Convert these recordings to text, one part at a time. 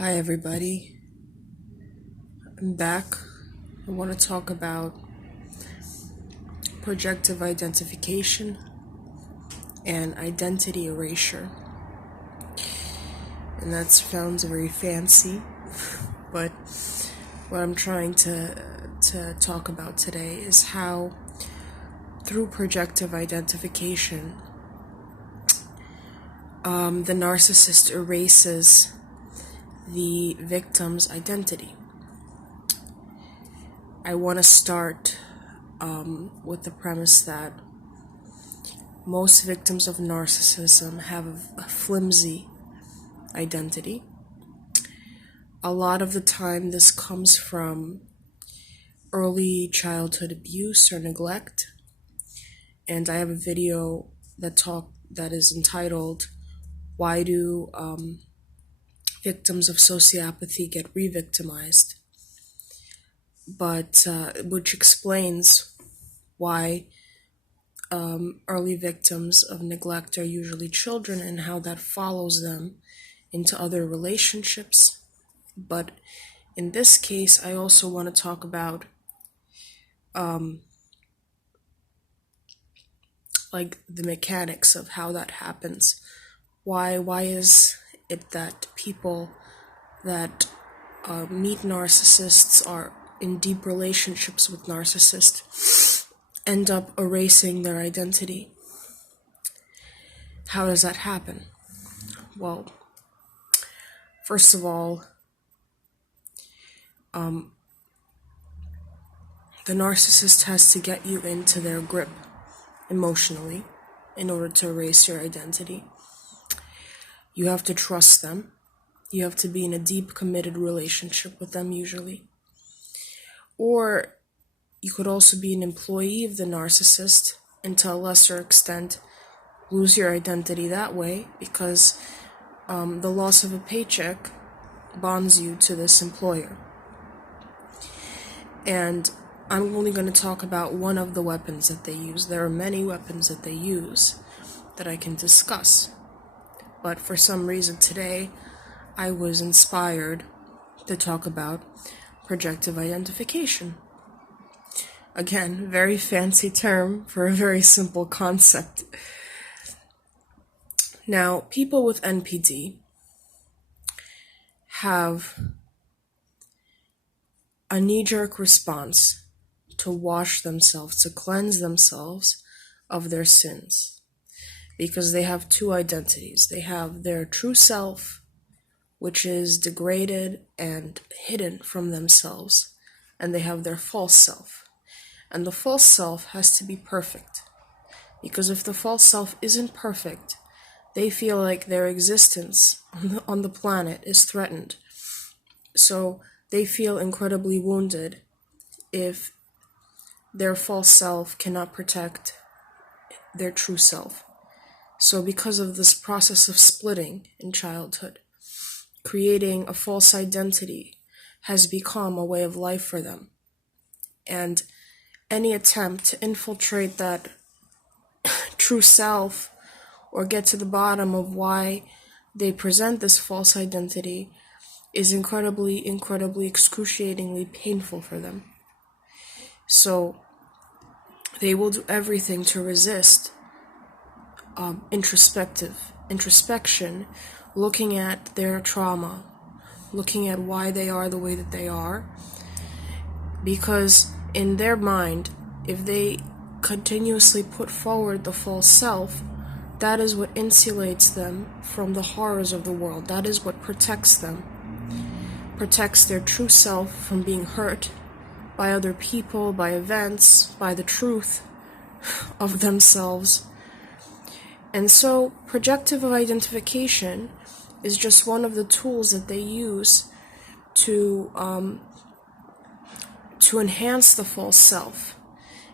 Hi everybody, I'm back. I want to talk about projective identification and identity erasure. And that sounds very fancy, but what I'm trying to talk about today is how through projective identification the narcissist erases the victim's identity. I want to start with the premise that most victims of narcissism have a flimsy identity. A lot of the time this comes from early childhood abuse or neglect, and I have a video that is entitled "Why Do Victims of Sociopathy Get Re-Victimized?" but which explains why early victims of neglect are usually children and how that follows them into other relationships. But in this case, I also want to talk about like the mechanics of how that happens. Why is it that people that meet narcissists, are in deep relationships with narcissists, end up erasing their identity? How does that happen? Well, first of all, the narcissist has to get you into their grip emotionally in order to erase your identity. You have to trust them. You have to be in a deep, committed relationship with them usually. Or you could also be an employee of the narcissist and to a lesser extent lose your identity that way because the loss of a paycheck bonds you to this employer. And I'm only going to talk about one of the weapons that they use. There are many weapons that they use that I can discuss. But for some reason today, I was inspired to talk about projective identification. Again, very fancy term for a very simple concept. Now, people with NPD have a knee-jerk response to wash themselves, to cleanse themselves of their sins, because they have two identities. They have their true self, which is degraded and hidden from themselves, and they have their false self. And the false self has to be perfect, because if the false self isn't perfect, they feel like their existence on the planet is threatened. So they feel incredibly wounded if their false self cannot protect their true self. So because of this process of splitting in childhood, creating a false identity has become a way of life for them. And any attempt to infiltrate that true self or get to the bottom of why they present this false identity is incredibly, excruciatingly painful for them. So they will do everything to resist introspection, looking at their trauma, looking at why they are the way that they are, because in their mind, if they continuously put forward the false self, that is what insulates them from the horrors of the world. That is what protects them, protects their true self from being hurt by other people, by events, by the truth of themselves. And so projective identification is just one of the tools that they use to enhance the false self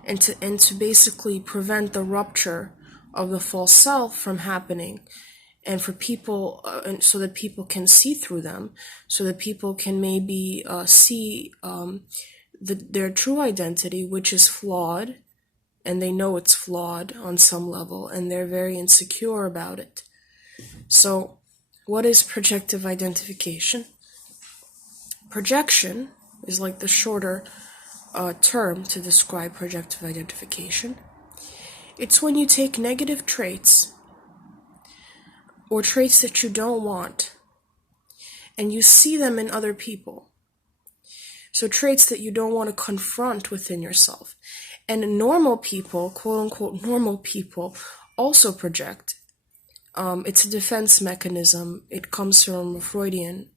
and to basically prevent the rupture of the false self from happening, and for people so that people can see through them, so that people can maybe see their true identity, which is flawed, and they know it's flawed on some level, and they're very insecure about it. So what is projective identification? Projection is like the shorter term to describe projective identification. It's when you take negative traits or traits that you don't want and you see them in other people. So traits that you don't want to confront within yourself. And normal people, quote unquote normal people, also project. It's a defense mechanism. It comes from Freudian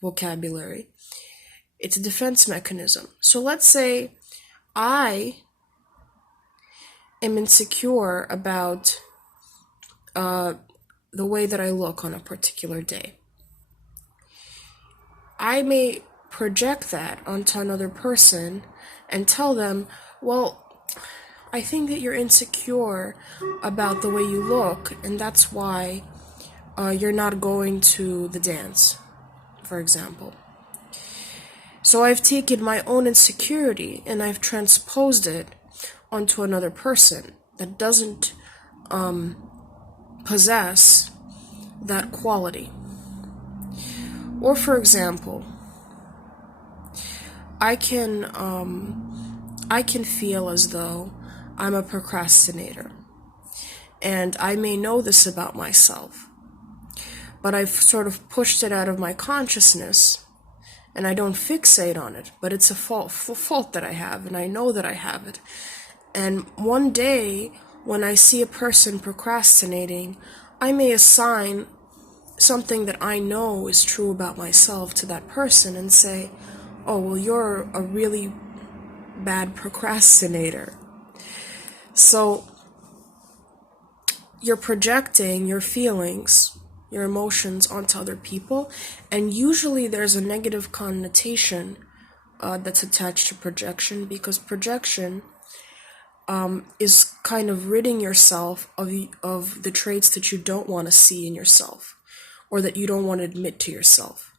vocabulary. It's a defense mechanism. So let's say I am insecure about the way that I look on a particular day. I may project that onto another person and tell them, well, I think that you're insecure about the way you look, and that's why you're not going to the dance, for example. So I've taken my own insecurity and I've transposed it onto another person that doesn't possess that quality. Or for example, I can feel as though I'm a procrastinator, and I may know this about myself, but I've sort of pushed it out of my consciousness, and I don't fixate on it, but it's a fault that I have, and I know that I have it. And one day, when I see a person procrastinating, I may assign something that I know is true about myself to that person and say, oh, well, you're a really bad procrastinator. So you're projecting your feelings, your emotions onto other people, and usually there's a negative connotation that's attached to projection, because projection is kind of ridding yourself of the traits that you don't want to see in yourself or that you don't want to admit to yourself.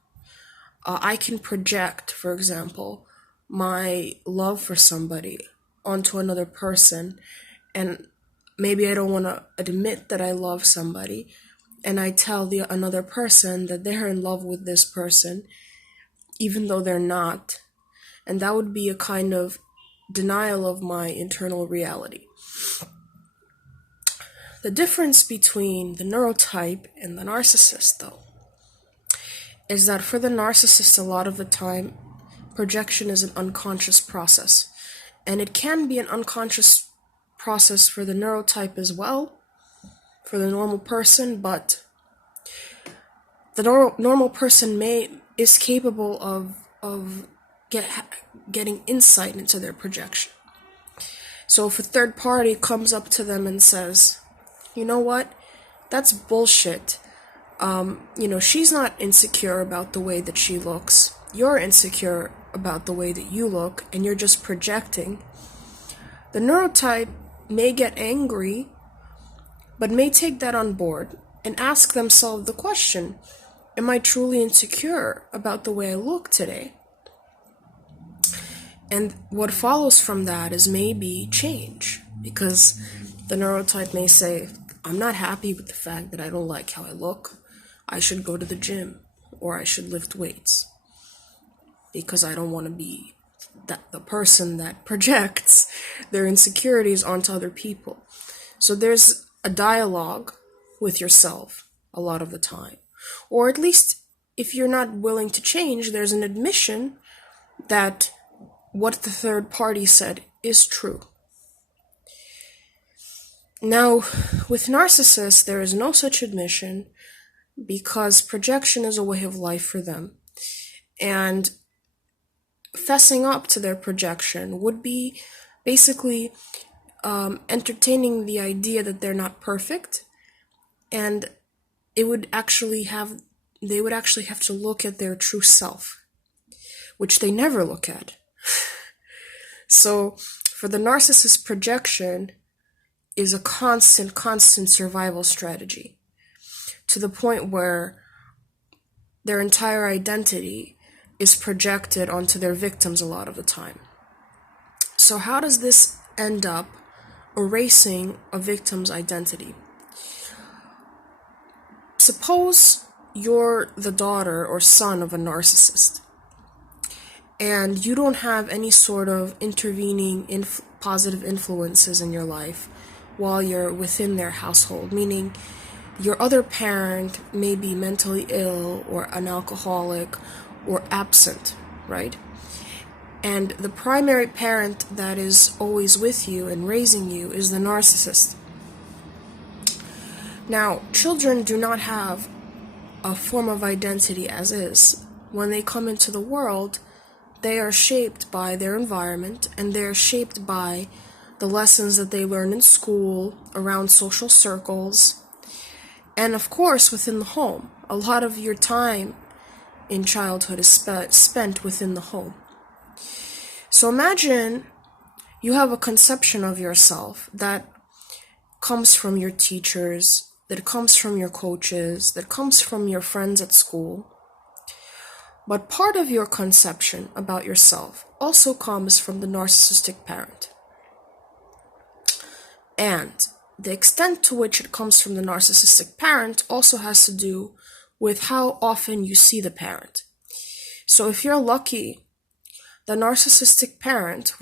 I can project, for example, my love for somebody onto another person, and maybe I don't want to admit that I love somebody, and I tell another person that they're in love with this person, even though they're not, and that would be a kind of denial of my internal reality. The difference between the neurotype and the narcissist, though, is that for the narcissist, a lot of the time, projection is an unconscious process. And it can be an unconscious process for the neurotype as well, for the normal person, but the normal person is capable of getting insight into their projection. So if a third party comes up to them and says, you know what, that's bullshit. She's not insecure about the way that she looks. You're insecure about the way that you look, and you're just projecting. The neurotype may get angry, but may take that on board and ask themselves the question, am I truly insecure about the way I look today? And what follows from that is maybe change, because the neurotype may say, I'm not happy with the fact that I don't like how I look. I should go to the gym, or I should lift weights, because I don't want to be the person that projects their insecurities onto other people. So there's a dialogue with yourself a lot of the time. Or at least if you're not willing to change, there's an admission that what the third party said is true. Now, with narcissists, there is no such admission, because projection is a way of life for them. And fessing up to their projection would be basically entertaining the idea that they're not perfect, and they would actually have to look at their true self, which they never look at. So for the narcissist, projection is a constant survival strategy, to the point where their entire identity is projected onto their victims a lot of the time. So how does this end up erasing a victim's identity? Suppose you're the daughter or son of a narcissist, and you don't have any sort of intervening positive influences in your life while you're within their household, meaning your other parent may be mentally ill or an alcoholic or absent, right? And the primary parent that is always with you and raising you is the narcissist. Now, children do not have a form of identity as is. When they come into the world, they are shaped by their environment, and they're shaped by the lessons that they learn in school, around social circles, and of course within the home. A lot of your time in childhood is spent within the home. So imagine you have a conception of yourself that comes from your teachers, that comes from your coaches, that comes from your friends at school. But part of your conception about yourself also comes from the narcissistic parent. And the extent to which it comes from the narcissistic parent also has to do with how often you see the parent. So if you're lucky, the narcissistic parent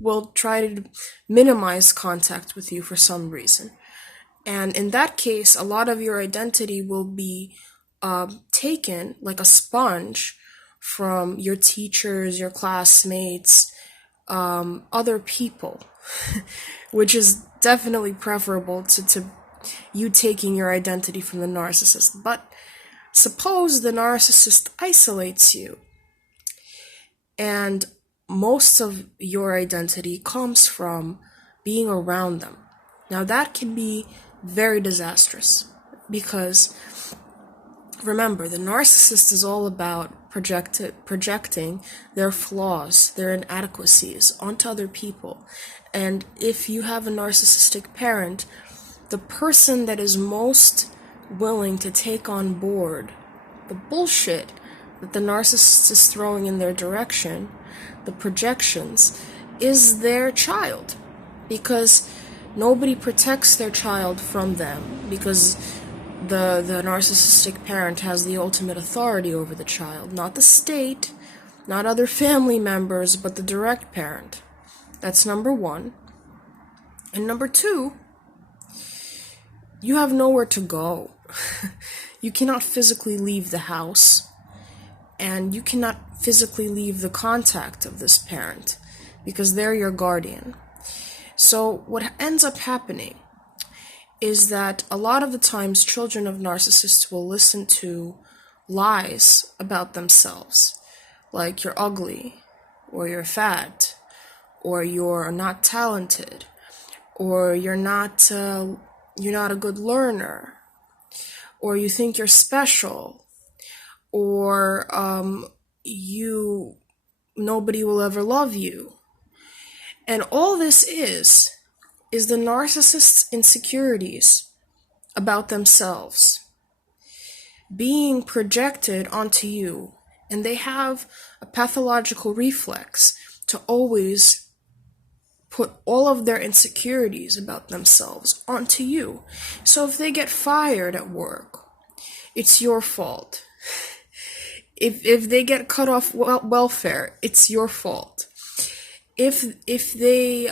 will try to minimize contact with you for some reason. And in that case, a lot of your identity will be taken like a sponge from your teachers, your classmates, other people, which is definitely preferable to you taking your identity from the narcissist. But suppose the narcissist isolates you, and most of your identity comes from being around them. Now that can be very disastrous, because remember, the narcissist is all about projecting their flaws, their inadequacies onto other people. And if you have a narcissistic parent, the person that is most willing to take on board the bullshit that the narcissist is throwing in their direction, the projections, is their child. Because nobody protects their child from them, because the narcissistic parent has the ultimate authority over the child. Not the state, not other family members, but the direct parent. That's number one. And number two, you have nowhere to go. You cannot physically leave the house, and you cannot physically leave the contact of this parent, because they're your guardian. So what ends up happening is that a lot of the times children of narcissists will listen to lies about themselves, like you're ugly, or you're fat, or you're not talented, or you're not a good learner, or you think you're special, or nobody will ever love you. And all this is the narcissist's insecurities about themselves being projected onto you. And they have a pathological reflex to always put all of their insecurities about themselves onto you. So if they get fired at work, it's your fault. If they get cut off welfare, it's your fault. If they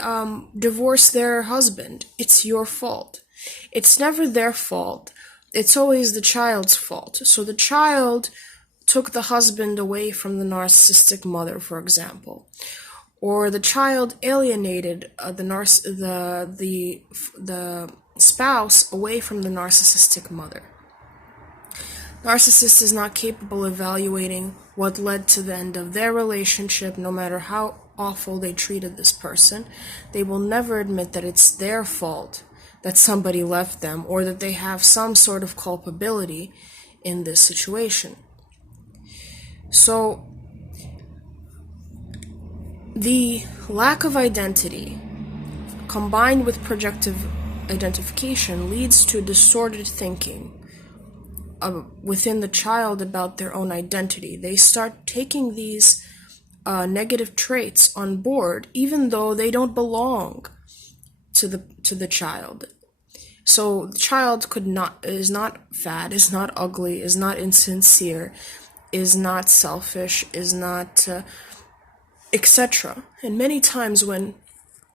divorce their husband, it's your fault. It's never their fault. It's always the child's fault. So the child took the husband away from the narcissistic mother, for example, or the child alienated the spouse away from the narcissistic mother. Narcissist is not capable of evaluating what led to the end of their relationship, no matter how awful they treated this person. They will never admit that it's their fault that somebody left them, or that they have some sort of culpability in this situation. So the lack of identity combined with projective identification leads to distorted thinking within the child about their own identity. They start taking these negative traits on board, even though they don't belong to the child. So the child is not fat, is not ugly, is not insincere, is not selfish, is not etc. And many times when